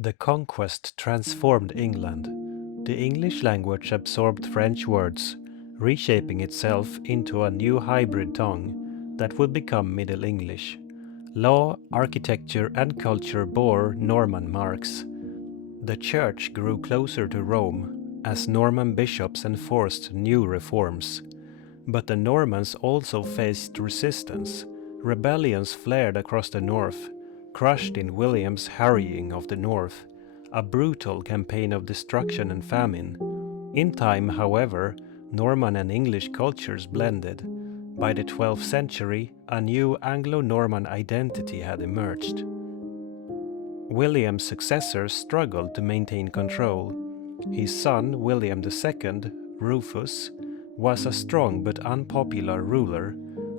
The conquest transformed England. The English language absorbed French words, reshaping itself into a new hybrid tongue that would become Middle English. Law, architecture, and culture bore Norman marks. The Church grew closer to Rome as Norman bishops enforced new reforms. But the Normans also faced resistance. Rebellions flared across the north, crushed in William's harrying of the north, a brutal campaign of destruction and famine. In time, however, Norman and English cultures blended. By the 12th century, a new Anglo-Norman identity had emerged. William's successors struggled to maintain control. His son, William II, Rufus, was a strong but unpopular ruler,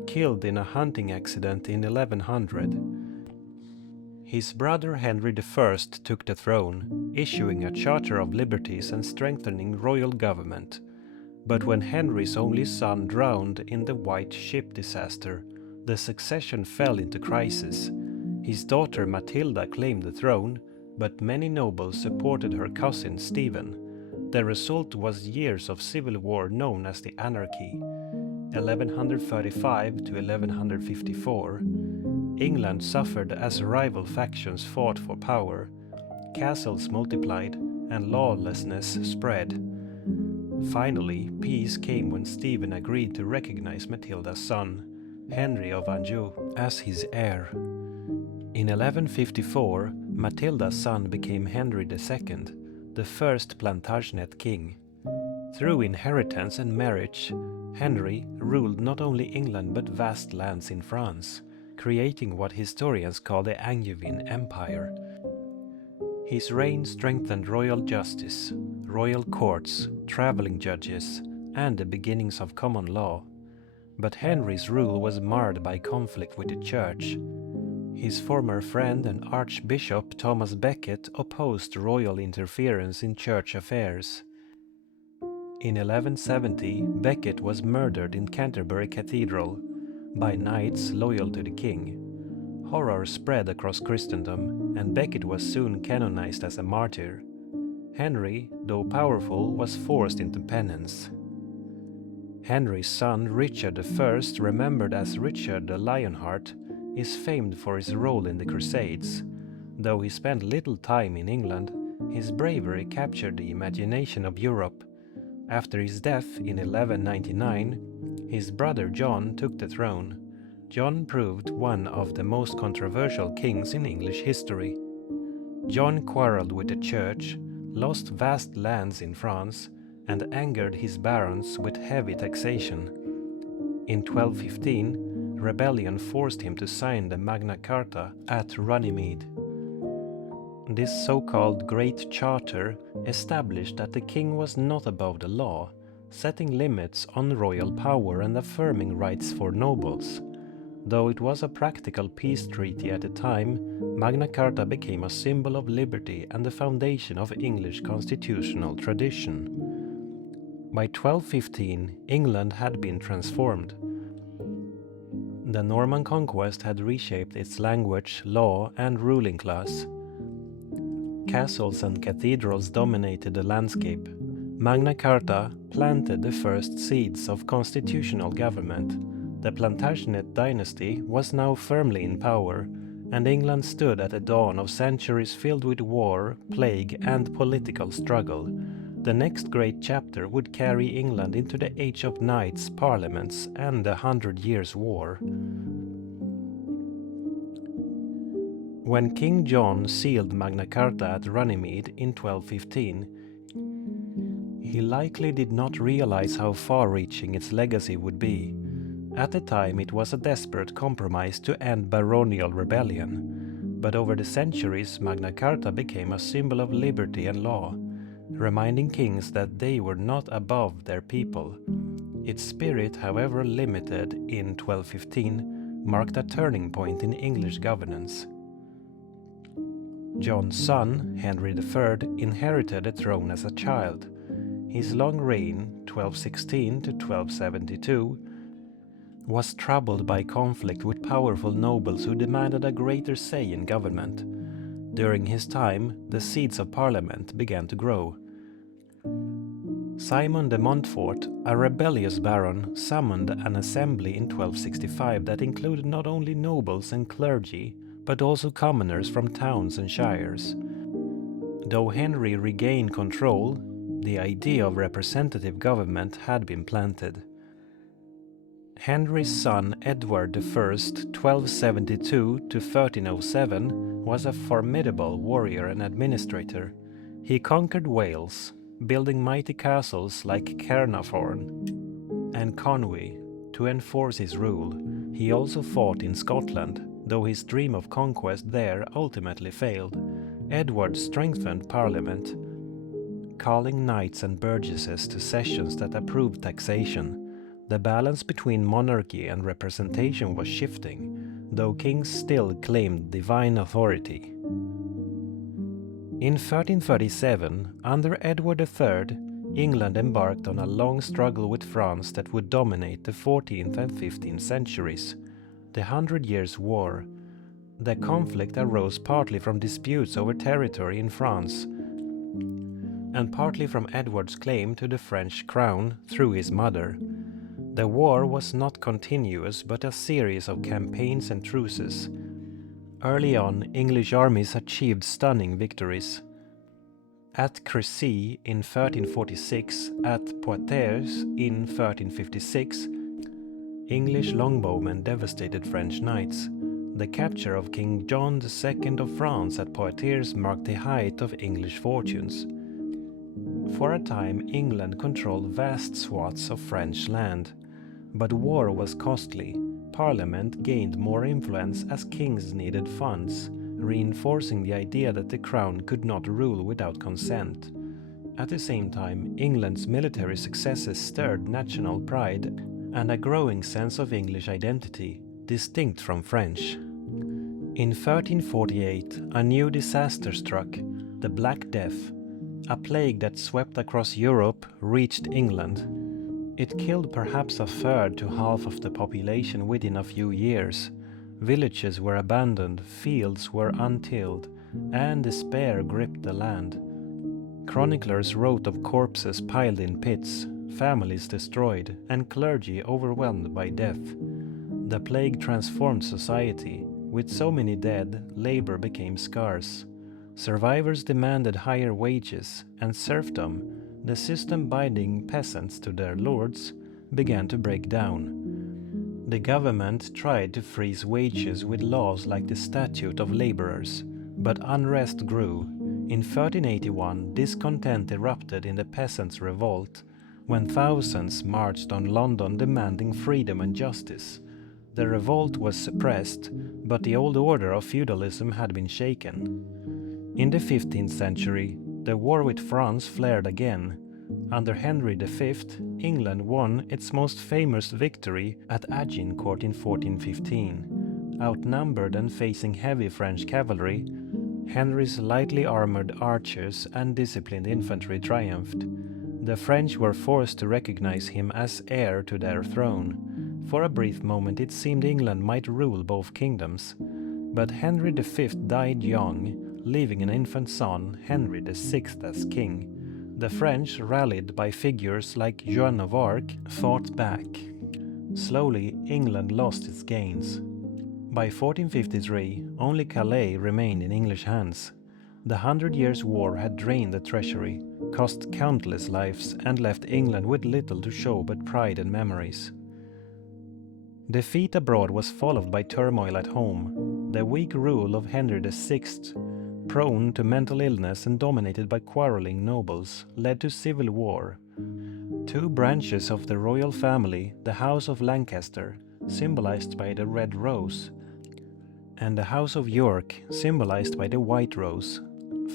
killed in a hunting accident in 1100. His brother Henry I took the throne, issuing a Charter of Liberties and strengthening royal government. But when Henry's only son drowned in the White Ship disaster, the succession fell into crisis. His daughter Matilda claimed the throne, but many nobles supported her cousin Stephen. The result was years of civil war known as the Anarchy. 1135 to 1154. England suffered as rival factions fought for power. Castles multiplied and lawlessness spread. Finally, peace came when Stephen agreed to recognize Matilda's son, Henry of Anjou, as his heir. In 1154, Matilda's son became Henry II, the first Plantagenet king. Through inheritance and marriage, Henry ruled not only England but vast lands in France, creating what historians call the Angevin Empire. His reign strengthened royal justice, royal courts, traveling judges, and the beginnings of common law. But Henry's rule was marred by conflict with the Church. His former friend and Archbishop Thomas Becket opposed royal interference in church affairs. In 1170, Becket was murdered in Canterbury Cathedral by knights loyal to the king. Horror spread across Christendom, and Becket was soon canonized as a martyr. Henry, though powerful, was forced into penance. Henry's son Richard I, remembered as Richard the Lionheart, is famed for his role in the Crusades. Though he spent little time in England, his bravery captured the imagination of Europe. After his death in 1199, his brother John took the throne. John proved one of the most controversial kings in English history. John quarreled with the Church, lost vast lands in France, and angered his barons with heavy taxation. In 1215, rebellion forced him to sign the Magna Carta at Runnymede. This so-called Great Charter established that the king was not above the law, setting limits on royal power and affirming rights for nobles. Though it was a practical peace treaty at the time, Magna Carta became a symbol of liberty and the foundation of English constitutional tradition. By 1215, England had been transformed. The Norman conquest had reshaped its language, law, and ruling class. Castles and cathedrals dominated the landscape. Magna Carta planted the first seeds of constitutional government. The Plantagenet dynasty was now firmly in power, and England stood at the dawn of centuries filled with war, plague, and political struggle. The next great chapter would carry England into the Age of Knights, Parliaments, and the 100 Years' War. When King John sealed Magna Carta at Runnymede in 1215, he likely did not realize how far-reaching its legacy would be. At the time, it was a desperate compromise to end baronial rebellion. But over the centuries, Magna Carta became a symbol of liberty and law, reminding kings that they were not above their people. Its spirit, however limited in 1215, marked a turning point in English governance. John's son, Henry III, inherited the throne as a child. His long reign, 1216 to 1272, was troubled by conflict with powerful nobles who demanded a greater say in government. During his time, the seats of Parliament began to grow. Simon de Montfort, a rebellious baron, summoned an assembly in 1265 that included not only nobles and clergy, but also commoners from towns and shires. Though Henry regained control, the idea of representative government had been planted. Henry's son Edward I, 1272 to 1307, was a formidable warrior and administrator. He conquered Wales, building mighty castles like Caernarfon and Conwy to enforce his rule. He also fought in Scotland, though his dream of conquest there ultimately failed. Edward strengthened Parliament, calling knights and burgesses to sessions that approved taxation. The balance between monarchy and representation was shifting, though kings still claimed divine authority. In 1337, under Edward III, England embarked on a long struggle with France that would dominate the 14th and 15th centuries, the 100 Years' War. The conflict arose partly from disputes over territory in France, and partly from Edward's claim to the French crown through his mother. The war was not continuous, but a series of campaigns and truces. Early on, English armies achieved stunning victories. At Crecy in 1346, at Poitiers in 1356, English longbowmen devastated French knights. The capture of King John II of France at Poitiers marked the height of English fortunes. For a time, England controlled vast swaths of French land. But war was costly. Parliament gained more influence as kings needed funds, reinforcing the idea that the crown could not rule without consent. At the same time, England's military successes stirred national pride and a growing sense of English identity, distinct from French. In 1348, a new disaster struck, the Black Death. A plague that swept across Europe reached England. It killed perhaps a third to half of the population within a few years. Villages were abandoned, fields were untilled, and despair gripped the land. Chroniclers wrote of corpses piled in pits, families destroyed, and clergy overwhelmed by death. The plague transformed society. With so many dead, labor became scarce. Survivors demanded higher wages, and serfdom, the system binding peasants to their lords, began to break down. The government tried to freeze wages with laws like the Statute of Laborers, but unrest grew. In 1381, discontent erupted in the peasants' revolt, when thousands marched on London demanding freedom and justice. The revolt was suppressed, but the old order of feudalism had been shaken. In the 15th century, the war with France flared again. Under Henry V, England won its most famous victory at Agincourt in 1415. Outnumbered and facing heavy French cavalry, Henry's lightly armored archers and disciplined infantry triumphed. The French were forced to recognize him as heir to their throne. For a brief moment it seemed England might rule both kingdoms. But Henry V died young, leaving an infant son, Henry VI, as king. The French, rallied by figures like Joan of Arc, fought back. Slowly, England lost its gains. By 1453, only Calais remained in English hands. The 100 Years' War had drained the treasury, cost countless lives, and left England with little to show but pride and memories. Defeat abroad was followed by turmoil at home. The weak rule of Henry VI, prone to mental illness and dominated by quarreling nobles, led to civil war. Two branches of the royal family, the House of Lancaster, symbolized by the red rose, and the House of York, symbolized by the white rose,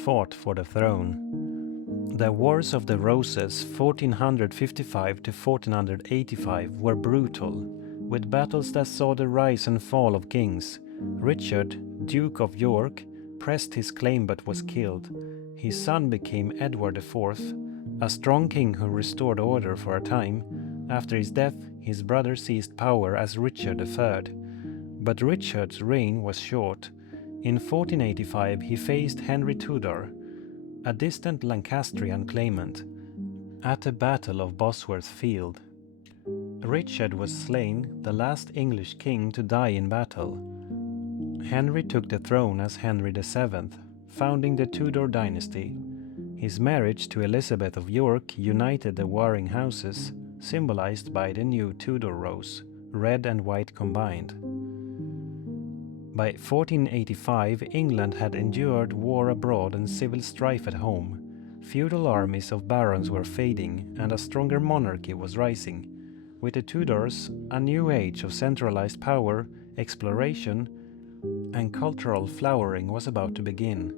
fought for the throne. The Wars of the Roses 1455 to 1485 were brutal, with battles that saw the rise and fall of kings. Richard, Duke of York, pressed his claim but was killed. His son became Edward IV, a strong king who restored order for a time. After his death, his brother seized power as Richard III. But Richard's reign was short. In 1485 he faced Henry Tudor, a distant Lancastrian claimant, at the Battle of Bosworth Field. Richard was slain, the last English king to die in battle. Henry took the throne as Henry VII, founding the Tudor dynasty. His marriage to Elizabeth of York united the warring houses, symbolized by the new Tudor rose, red and white combined. By 1485, England had endured war abroad and civil strife at home. Feudal armies of barons were fading, and a stronger monarchy was rising. With the Tudors, a new age of centralized power, exploration, and cultural flowering was about to begin.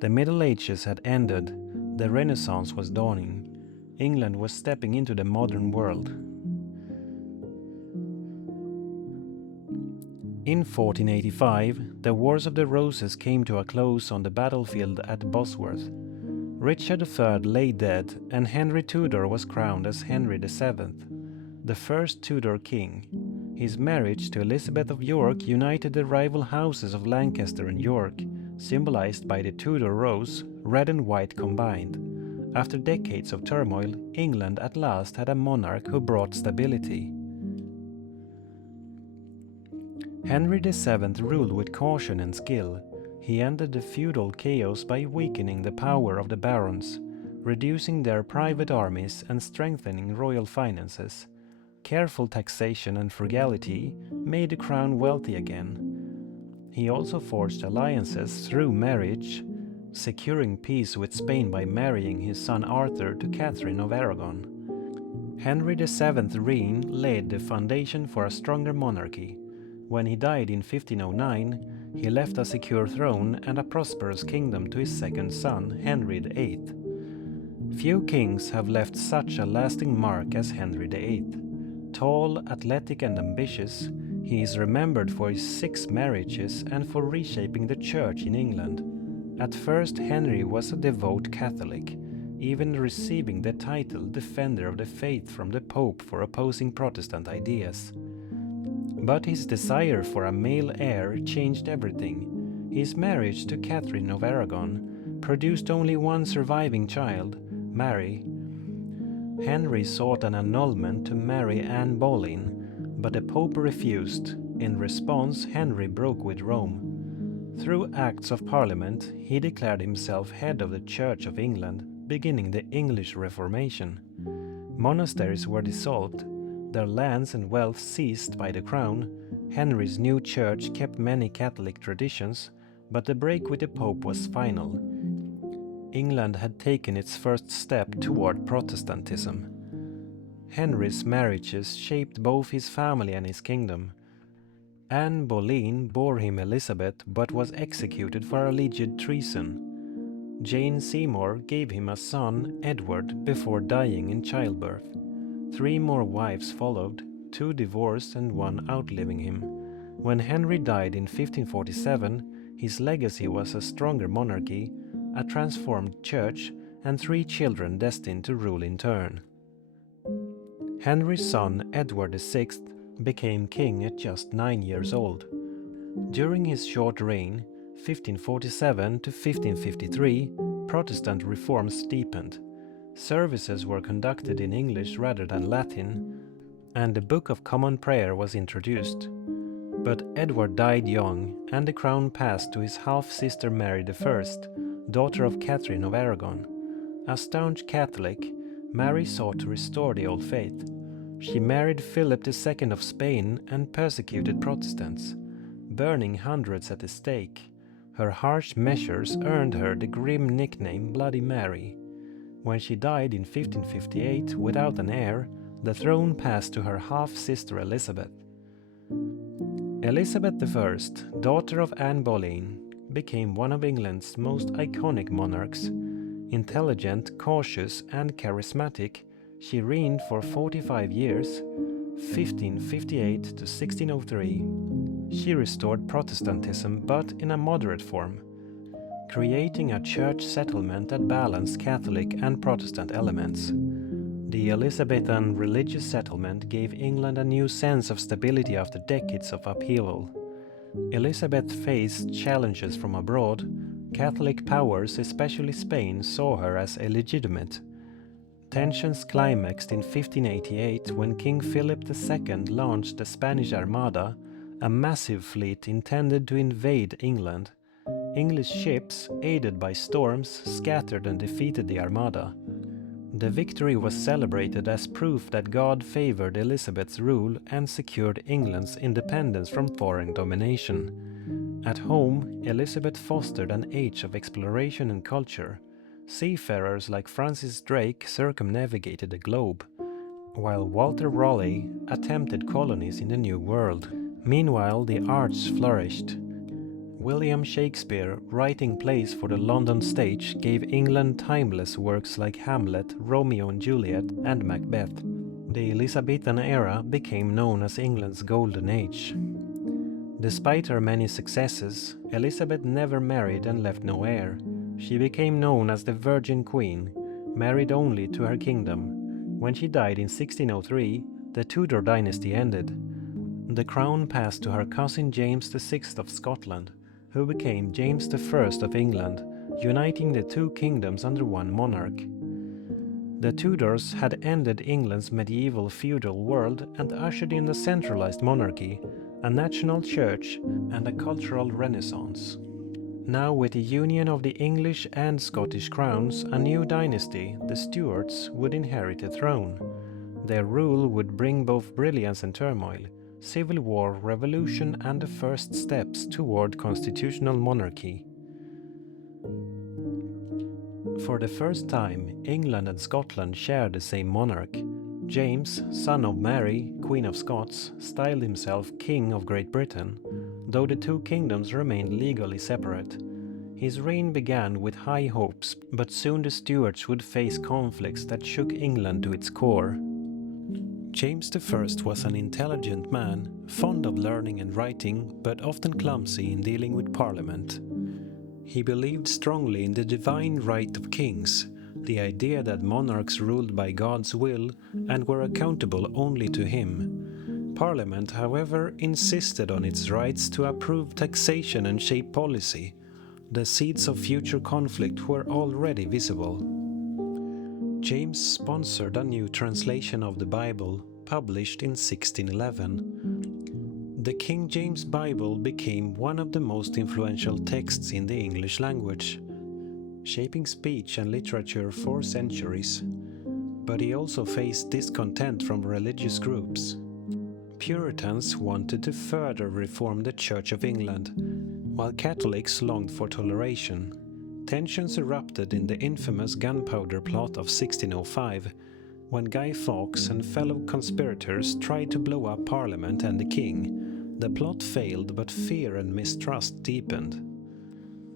The Middle Ages had ended, the Renaissance was dawning. England was stepping into the modern world. In 1485, the Wars of the Roses came to a close on the battlefield at Bosworth. Richard III lay dead, and Henry Tudor was crowned as Henry VII, the first Tudor king. His marriage to Elizabeth of York united the rival houses of Lancaster and York, symbolized by the Tudor rose, red and white combined. After decades of turmoil, England at last had a monarch who brought stability. Henry VII ruled with caution and skill. He ended the feudal chaos by weakening the power of the barons, reducing their private armies and strengthening royal finances. Careful taxation and frugality made the crown wealthy again. He also forged alliances through marriage, securing peace with Spain by marrying his son Arthur to Catherine of Aragon. Henry VII's reign laid the foundation for a stronger monarchy. When he died in 1509, he left a secure throne and a prosperous kingdom to his second son, Henry VIII. Few kings have left such a lasting mark as Henry VIII. Tall, athletic and ambitious, he is remembered for his 6 marriages and for reshaping the church in England. At first, Henry was a devout Catholic, even receiving the title Defender of the Faith from the Pope for opposing Protestant ideas. But his desire for a male heir changed everything. His marriage to Catherine of Aragon produced only one surviving child, Mary. Henry sought an annulment to marry Anne Boleyn, but the Pope refused. In response, Henry broke with Rome. Through Acts of Parliament, he declared himself head of the Church of England, beginning the English Reformation. Monasteries were dissolved, their lands and wealth seized by the crown. Henry's new church kept many Catholic traditions, but the break with the Pope was final. England had taken its first step toward Protestantism. Henry's marriages shaped both his family and his kingdom. Anne Boleyn bore him Elizabeth but was executed for alleged treason. Jane Seymour gave him a son, Edward, before dying in childbirth. 3 more wives followed, 2 divorced and 1 outliving him. When Henry died in 1547, his legacy was a stronger monarchy, a transformed church, and 3 children destined to rule in turn. Henry's son, Edward VI, became king at just 9 years old. During his short reign, 1547 to 1553, Protestant reforms deepened. Services were conducted in English rather than Latin, and the Book of Common Prayer was introduced. But Edward died young, and the crown passed to his half-sister Mary I, daughter of Catherine of Aragon. A staunch Catholic, Mary sought to restore the old faith. She married Philip II of Spain and persecuted Protestants, burning hundreds at the stake. Her harsh measures earned her the grim nickname Bloody Mary. When she died in 1558 without an heir, the throne passed to her half-sister Elizabeth. Elizabeth I, daughter of Anne Boleyn, became one of England's most iconic monarchs. Intelligent, cautious and charismatic, she reigned for 45 years, 1558 to 1603. She restored Protestantism but in a moderate form, creating a church settlement that balanced Catholic and Protestant elements. The Elizabethan religious settlement gave England a new sense of stability after decades of upheaval. Elizabeth faced challenges from abroad. Catholic powers, especially Spain, saw her as illegitimate. Tensions climaxed in 1588 when King Philip II launched the Spanish Armada, a massive fleet intended to invade England. English ships, aided by storms, scattered and defeated the Armada. The victory was celebrated as proof that God favored Elizabeth's rule and secured England's independence from foreign domination. At home, Elizabeth fostered an age of exploration and culture. Seafarers like Francis Drake circumnavigated the globe, while Walter Raleigh attempted colonies in the New World. Meanwhile, the arts flourished. William Shakespeare, writing plays for the London stage, gave England timeless works like Hamlet, Romeo and Juliet, and Macbeth. The Elizabethan era became known as England's Golden Age. Despite her many successes, Elizabeth never married and left no heir. She became known as the Virgin Queen, married only to her kingdom. When she died in 1603, the Tudor dynasty ended. The crown passed to her cousin James VI of Scotland, who became James I of England, uniting the two kingdoms under one monarch. The Tudors had ended England's medieval feudal world and ushered in a centralized monarchy, a national church, and a cultural renaissance. Now, with the union of the English and Scottish crowns, a new dynasty, the Stuarts, would inherit the throne. Their rule would bring both brilliance and turmoil, civil war, revolution, and the first steps toward constitutional monarchy. For the first time, England and Scotland shared the same monarch. James, son of Mary, Queen of Scots, styled himself King of Great Britain, though the two kingdoms remained legally separate. His reign began with high hopes, but soon the Stuarts would face conflicts that shook England to its core. James I was an intelligent man, fond of learning and writing, but often clumsy in dealing with Parliament. He believed strongly in the divine right of kings, the idea that monarchs ruled by God's will and were accountable only to him. Parliament, however, insisted on its rights to approve taxation and shape policy. The seeds of future conflict were already visible. James sponsored a new translation of the Bible, published in 1611. The King James Bible became one of the most influential texts in the English language, shaping speech and literature for centuries. But he also faced discontent from religious groups. Puritans wanted to further reform the Church of England, while Catholics longed for toleration. Tensions erupted in the infamous Gunpowder Plot of 1605, when Guy Fawkes and fellow conspirators tried to blow up Parliament and the King. The plot failed, but fear and mistrust deepened.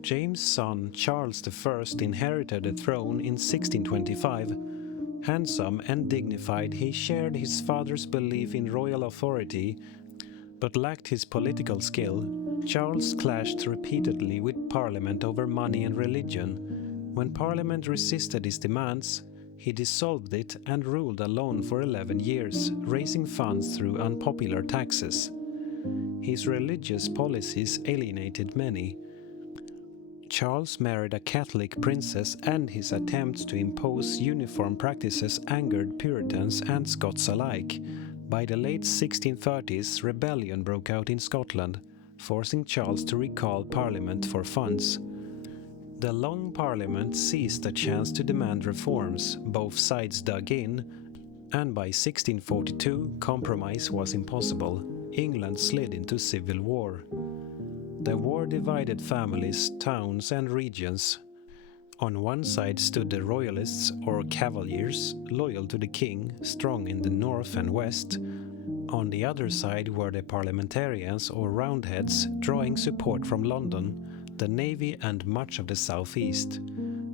James' son Charles I inherited the throne in 1625. Handsome and dignified, he shared his father's belief in royal authority, but lacked his political skill. Charles clashed repeatedly with Parliament over money and religion. When Parliament resisted his demands, he dissolved it and ruled alone for 11 years, raising funds through unpopular taxes. His religious policies alienated many. Charles married a Catholic princess, and his attempts to impose uniform practices angered Puritans and Scots alike. By the late 1630s, rebellion broke out in Scotland, forcing Charles to recall Parliament for funds. The Long Parliament seized a chance to demand reforms. Both sides dug in, and by 1642, compromise was impossible. England slid into civil war. The war divided families, towns, and regions. On one side stood the Royalists, or Cavaliers, loyal to the king, strong in the north and west. On the other side were the Parliamentarians, or Roundheads, drawing support from London, the Navy, and much of the southeast.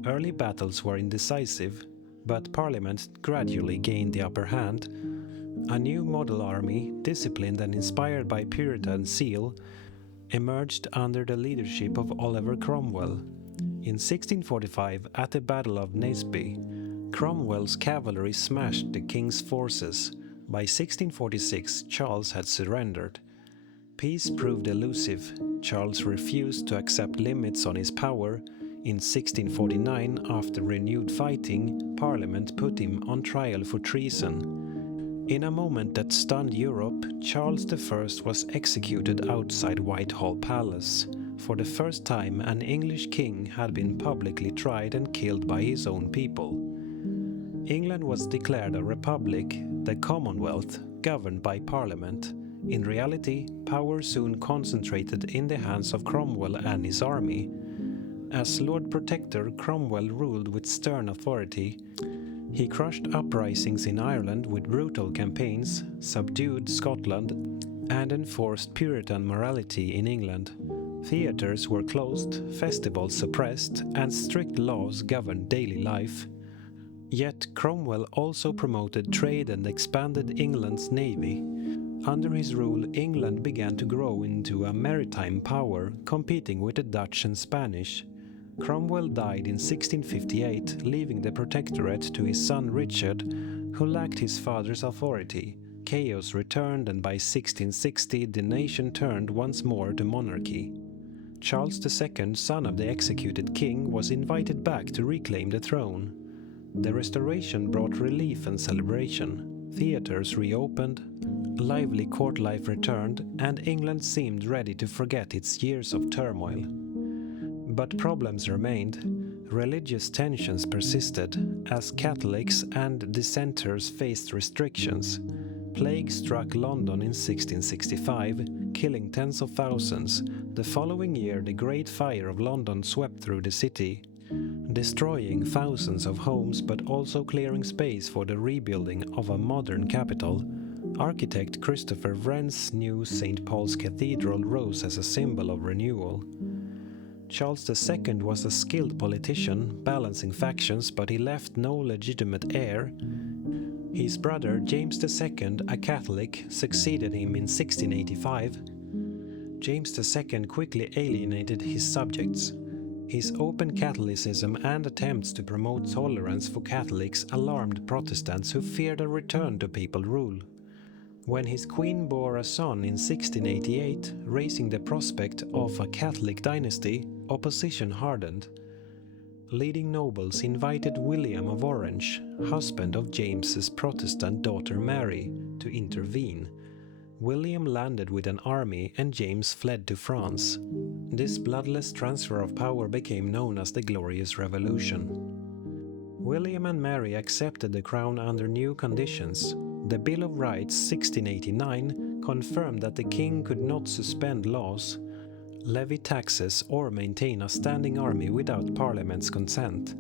Early battles were indecisive, but Parliament gradually gained the upper hand. A new model army, disciplined and inspired by Puritan zeal, emerged under the leadership of Oliver Cromwell. In 1645, at the Battle of Naseby, Cromwell's cavalry smashed the king's forces. By 1646, Charles had surrendered. peace proved elusive. Charles refused to accept limits on his power. In 1649, after renewed fighting, Parliament put him on trial for treason. In a moment that stunned Europe, Charles I was executed outside Whitehall Palace. For the first time, an English king had been publicly tried and killed by his own people. England was declared a republic, the Commonwealth, governed by Parliament. In reality, power soon concentrated in the hands of Cromwell and his army. As Lord Protector, Cromwell ruled with stern authority. He crushed uprisings in Ireland with brutal campaigns, subdued Scotland, and enforced Puritan morality in England. Theatres were closed, festivals suppressed, and strict laws governed daily life. Yet Cromwell also promoted trade and expanded England's navy. Under his rule, England began to grow into a maritime power, competing with the Dutch and Spanish. Cromwell died in 1658, leaving the protectorate to his son Richard, who lacked his father's authority. Chaos returned, and by 1660 the nation turned once more to monarchy. Charles II, son of the executed king, was invited back to reclaim the throne. The restoration brought relief and celebration. Theatres reopened, lively court life returned, and England seemed ready to forget its years of turmoil. But problems remained. Religious tensions persisted, as Catholics and dissenters faced restrictions. Plague struck London in 1665, killing tens of thousands. The following year, the Great Fire of London swept through the city, destroying thousands of homes but also clearing space for the rebuilding of a modern capital. Architect Christopher Wren's new St. Paul's Cathedral rose as a symbol of renewal. Charles II was a skilled politician, balancing factions, but he left no legitimate heir. His brother James II, a Catholic, succeeded him in 1685. James II quickly alienated his subjects. His open Catholicism and attempts to promote tolerance for Catholics alarmed Protestants who feared a return to papal rule. When his queen bore a son in 1688, raising the prospect of a Catholic dynasty, opposition hardened. Leading nobles invited William of Orange, husband of James's Protestant daughter Mary, to intervene. William landed with an army and James fled to France. This bloodless transfer of power became known as the Glorious Revolution. William and Mary accepted the crown under new conditions. The Bill of Rights 1689 confirmed that the king could not suspend laws, levy taxes, or maintain a standing army without Parliament's consent.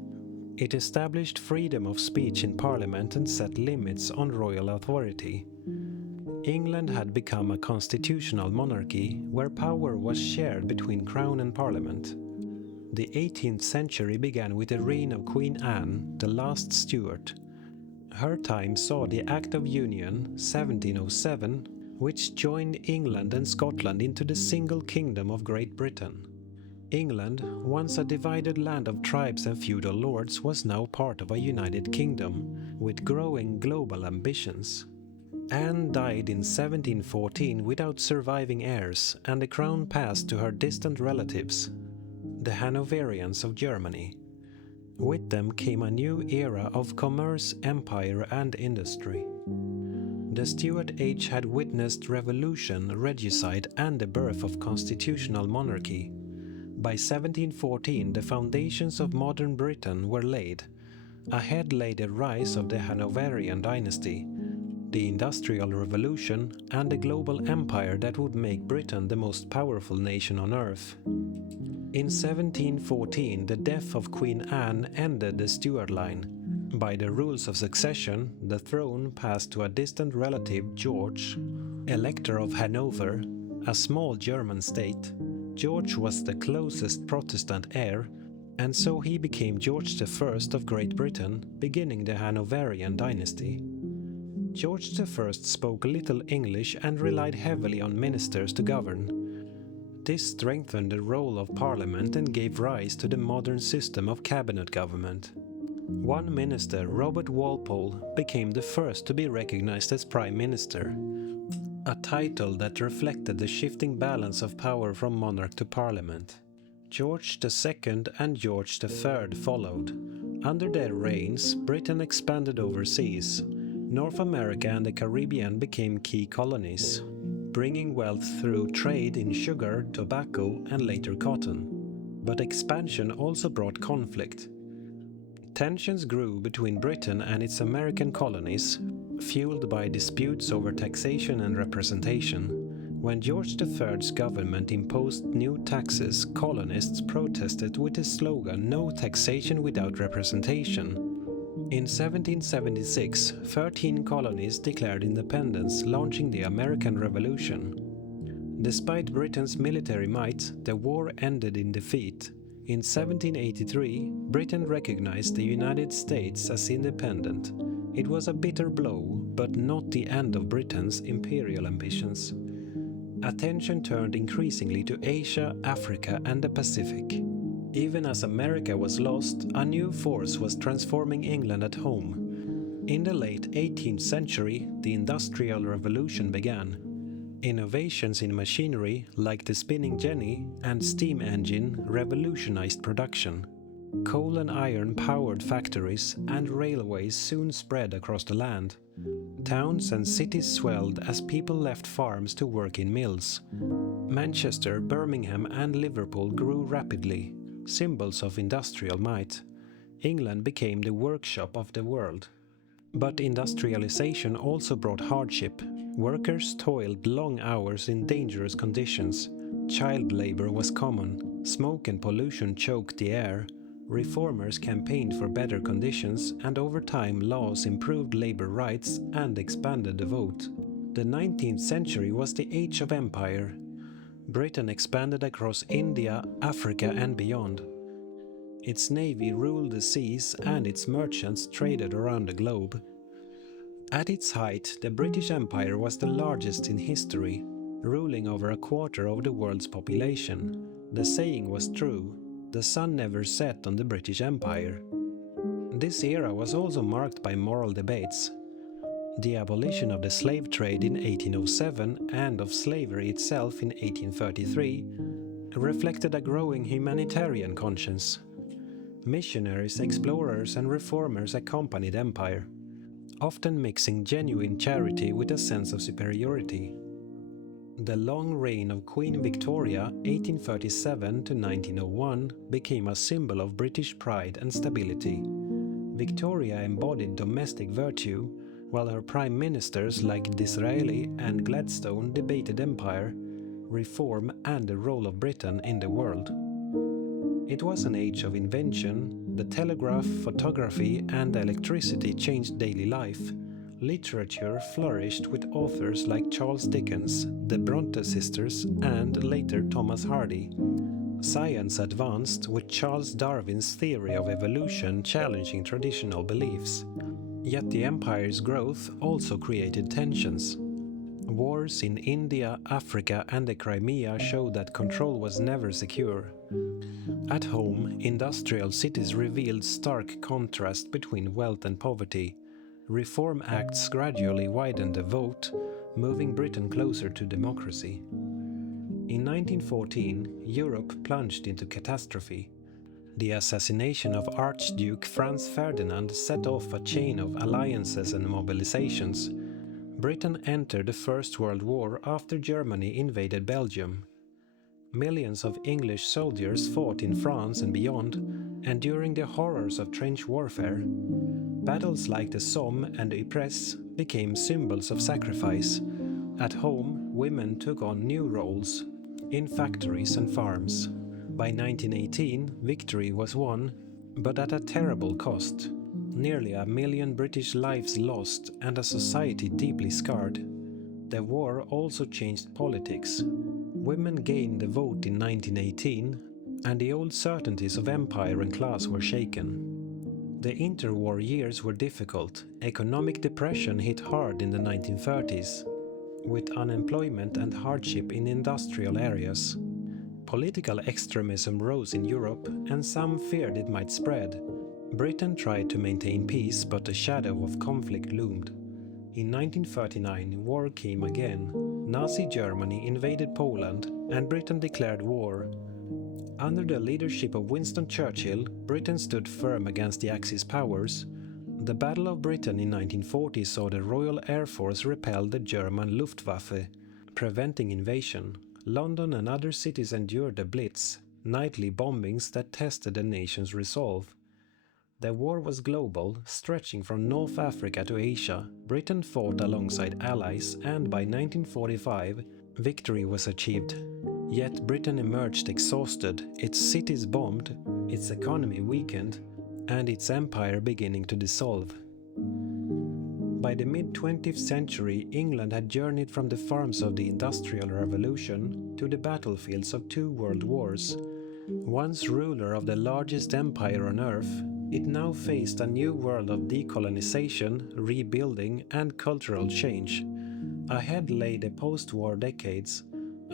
It established freedom of speech in Parliament and set limits on royal authority. England had become a constitutional monarchy where power was shared between Crown and Parliament. The 18th century began with the reign of Queen Anne, the last Stuart. Her time saw the Act of Union, 1707, which joined England and Scotland into the single kingdom of Great Britain. England, once a divided land of tribes and feudal lords, was now part of a united kingdom, with growing global ambitions. Anne died in 1714 without surviving heirs, and the crown passed to her distant relatives, the Hanoverians of Germany. With them came a new era of commerce, empire, and industry. The Stuart age had witnessed revolution, regicide, and the birth of constitutional monarchy. By 1714, the foundations of modern Britain were laid. Ahead lay the rise of the Hanoverian dynasty, the Industrial Revolution, and the global empire that would make Britain the most powerful nation on earth. In 1714, the death of Queen Anne ended the Stuart line. By the rules of succession, the throne passed to a distant relative, George, Elector of Hanover, a small German state. George was the closest Protestant heir, and so he became George I of Great Britain, beginning the Hanoverian dynasty. George I spoke little English and relied heavily on ministers to govern. This strengthened the role of Parliament and gave rise to the modern system of cabinet government. One minister, Robert Walpole, became the first to be recognized as Prime Minister. a title that reflected the shifting balance of power from monarch to parliament. George II and George III followed. Under their reigns, Britain expanded overseas. North America and the Caribbean became key colonies, bringing wealth through trade in sugar, tobacco, and later cotton. But expansion also brought conflict. Tensions grew between Britain and its American colonies, fueled by disputes over taxation and representation. When George III's government imposed new taxes, colonists protested with the slogan "No taxation without representation." In 1776, 13 colonies declared independence, launching the American Revolution. Despite Britain's military might, the war ended in defeat. In 1783, Britain recognized the United States as independent. It was a bitter blow, but not the end of Britain's imperial ambitions. Attention turned increasingly to Asia, Africa, and the Pacific. Even as America was lost, a new force was transforming England at home. In the late 18th century, the Industrial Revolution began. Innovations in machinery, like the spinning jenny and steam engine, revolutionized production. Coal and iron powered factories, and railways soon spread across the land. Towns and cities swelled as people left farms to work in mills. Manchester, Birmingham, and Liverpool grew rapidly, symbols of industrial might. England became the workshop of the world. But industrialization also brought hardship. Workers toiled long hours in dangerous conditions. Child labor was common. Smoke and pollution choked the air. Reformers campaigned for better conditions, and over time laws improved labor rights and expanded the vote. The 19th century was the age of empire. Britain expanded across India, Africa, and beyond. Its navy ruled the seas, and its merchants traded around the globe. At its height, the British Empire was the largest in history, ruling over a quarter of the world's population. The saying was true: the sun never set on the British Empire. This era was also marked by moral debates. The abolition of the slave trade in 1807 and of slavery itself in 1833 reflected a growing humanitarian conscience. Missionaries, explorers, and reformers accompanied empire, often mixing genuine charity with a sense of superiority. The long reign of Queen Victoria, 1837 to 1901, became a symbol of British pride and stability. Victoria embodied domestic virtue, while her prime ministers like Disraeli and Gladstone debated empire, reform, and the role of Britain in the world. It was an age of invention. The telegraph, photography, and electricity changed daily life. Literature flourished with authors like Charles Dickens, the Bronte sisters, and later Thomas Hardy. Science advanced, with Charles Darwin's theory of evolution challenging traditional beliefs. Yet the empire's growth also created tensions. Wars in India, Africa, and the Crimea showed that control was never secure. At home, industrial cities revealed stark contrast between wealth and poverty. Reform acts gradually widened the vote, moving Britain closer to democracy. In 1914, Europe plunged into catastrophe. The assassination of Archduke Franz Ferdinand set off a chain of alliances and mobilizations. Britain entered the First World War after Germany invaded Belgium. Millions of English soldiers fought in France and beyond, enduring the horrors of trench warfare. Battles like the Somme and the Ypres became symbols of sacrifice. At home, women took on new roles in factories and farms. By 1918, victory was won, but at a terrible cost. Nearly 1 million British lives lost and a society deeply scarred. The war also changed politics. Women gained the vote in 1918, and the old certainties of empire and class were shaken. The interwar years were difficult. Economic depression hit hard in the 1930s, with unemployment and hardship in industrial areas. Political extremism rose in Europe, and some feared it might spread. Britain tried to maintain peace, but the shadow of conflict loomed. In 1939, war came again. Nazi Germany invaded Poland and Britain declared war. Under the leadership of Winston Churchill, Britain stood firm against the Axis powers. The Battle of Britain in 1940 saw the Royal Air Force repel the German Luftwaffe, preventing invasion. London and other cities endured the Blitz, nightly bombings that tested the nation's resolve. The war was global, stretching from North Africa to Asia. Britain fought alongside allies, and by 1945, victory was achieved. Yet Britain emerged exhausted, its cities bombed, its economy weakened, and its empire beginning to dissolve. By the mid-20th century, England had journeyed from the farms of the Industrial Revolution to the battlefields of two world wars. Once ruler of the largest empire on earth, it now faced a new world of decolonization, rebuilding, and cultural change. Ahead lay the post-war decades,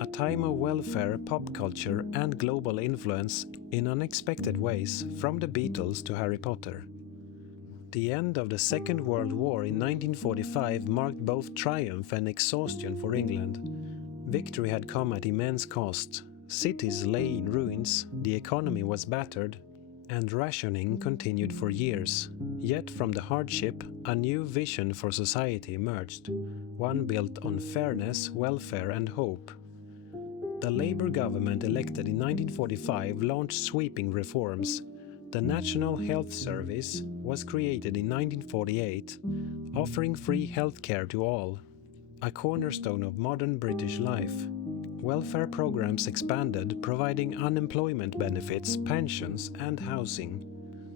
a time of welfare, pop culture, and global influence in unexpected ways, from the Beatles to Harry Potter. The end of the Second World War in 1945 marked both triumph and exhaustion for England. Victory had come at immense cost. Cities lay in ruins, the economy was battered, and rationing continued for years. Yet from the hardship, a new vision for society emerged, one built on fairness, welfare, and hope. The Labour government elected in 1945 launched sweeping reforms. The National Health Service was created in 1948, offering free healthcare to all, a cornerstone of modern British life. Welfare programs expanded, providing unemployment benefits, pensions, and housing.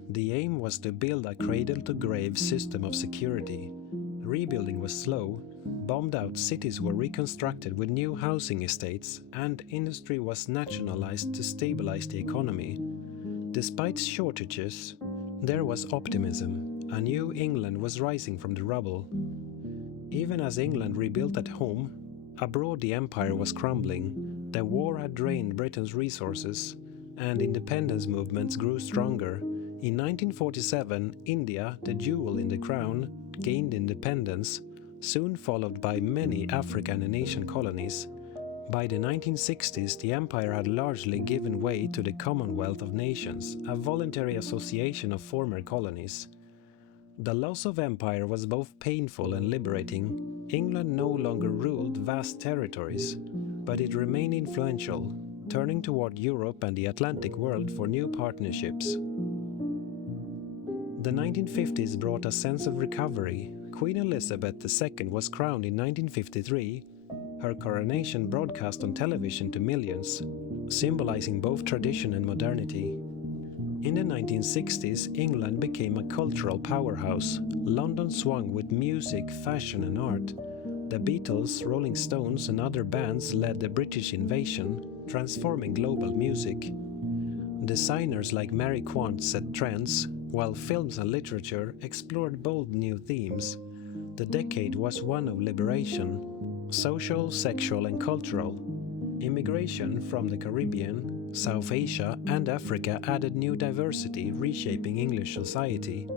The aim was to build a cradle-to-grave system of security. Rebuilding was slow. Bombed-out cities were reconstructed with new housing estates, and industry was nationalized to stabilize the economy. Despite shortages, there was optimism. A new England was rising from the rubble. Even as England rebuilt at home, abroad the empire was crumbling. The war had drained Britain's resources, and independence movements grew stronger. In 1947, India, the jewel in the crown, gained independence, soon followed by many African and Asian colonies. By the 1960s, the empire had largely given way to the Commonwealth of Nations, a voluntary association of former colonies. The loss of empire was both painful and liberating. England no longer ruled vast territories, but it remained influential, turning toward Europe and the Atlantic world for new partnerships. The 1950s brought a sense of recovery. Queen Elizabeth II was crowned in 1953, her coronation broadcast on television to millions, symbolizing both tradition and modernity. In the 1960s, England became a cultural powerhouse. London swung with music, fashion, and art. The Beatles, Rolling Stones, and other bands led the British invasion, transforming global music. Designers like Mary Quant set trends, while films and literature explored bold new themes. The decade was one of liberation, social, sexual, and cultural. Immigration from the Caribbean, South Asia, and Africa added new diversity, reshaping English society.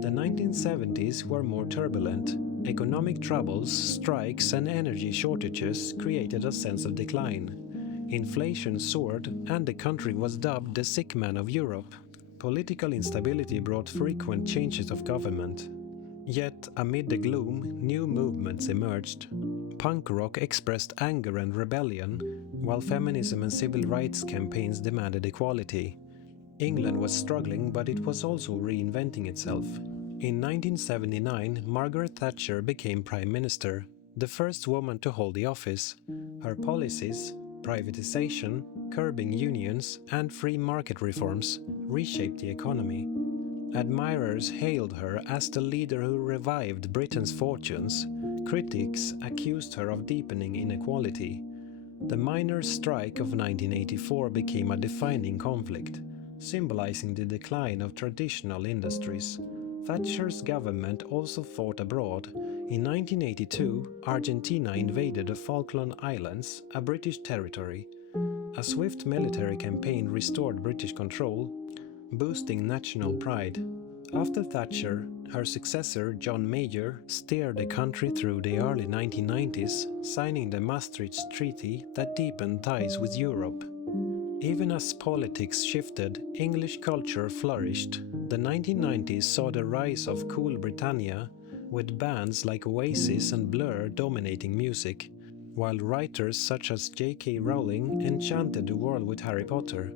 The 1970s were more turbulent. Economic troubles, strikes, and energy shortages created a sense of decline. Inflation soared, and the country was dubbed the sick man of Europe. Political instability brought frequent changes of government. Yet, amid the gloom, new movements emerged. Punk rock expressed anger and rebellion, while feminism and civil rights campaigns demanded equality. England was struggling, but it was also reinventing itself. In 1979, Margaret Thatcher became Prime Minister, the first woman to hold the office. Her policies, privatization, curbing unions, and free market reforms reshaped the economy. Admirers hailed her as the leader who revived Britain's fortunes. Critics accused her of deepening inequality. The miners' strike of 1984 became a defining conflict, symbolizing the decline of traditional industries. Thatcher's government also fought abroad. In 1982, Argentina invaded the Falkland Islands, a British territory. A swift military campaign restored British control, boosting national pride. After Thatcher, Her successor, John Major, steered the country through the early 1990s, signing the Maastricht Treaty that deepened ties with Europe. Even as politics shifted, English culture flourished. The 1990s saw the rise of Cool Britannia, with bands like Oasis and Blur dominating music, while writers such as J.K. Rowling enchanted the world with Harry Potter.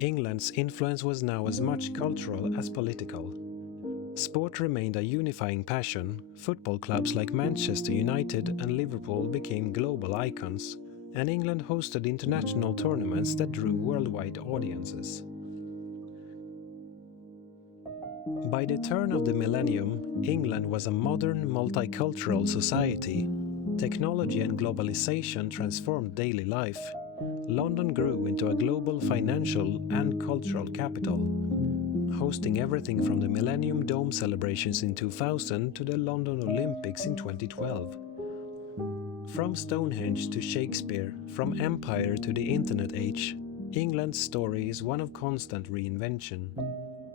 England's influence was now as much cultural as political. Sport remained a unifying passion. Football clubs like Manchester United and Liverpool became global icons, and England hosted international tournaments that drew worldwide audiences. By the turn of the millennium, England was a modern, multicultural society. Technology and globalization transformed daily life. London grew into a global financial and cultural capital, hosting everything from the Millennium Dome celebrations in 2000 to the London Olympics in 2012. From Stonehenge to Shakespeare, from empire to the internet age, England's story is one of constant reinvention.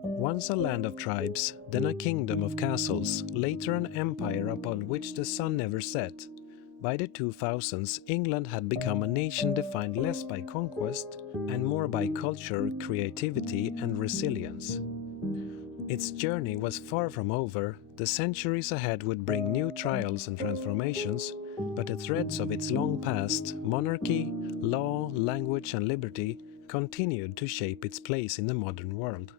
Once a land of tribes, then a kingdom of castles, later an empire upon which the sun never set. By the 2000s, England had become a nation defined less by conquest and more by culture, creativity, and resilience. Its journey was far from over. The centuries ahead would bring new trials and transformations, but the threads of its long past, monarchy, law, language, and liberty, continued to shape its place in the modern world.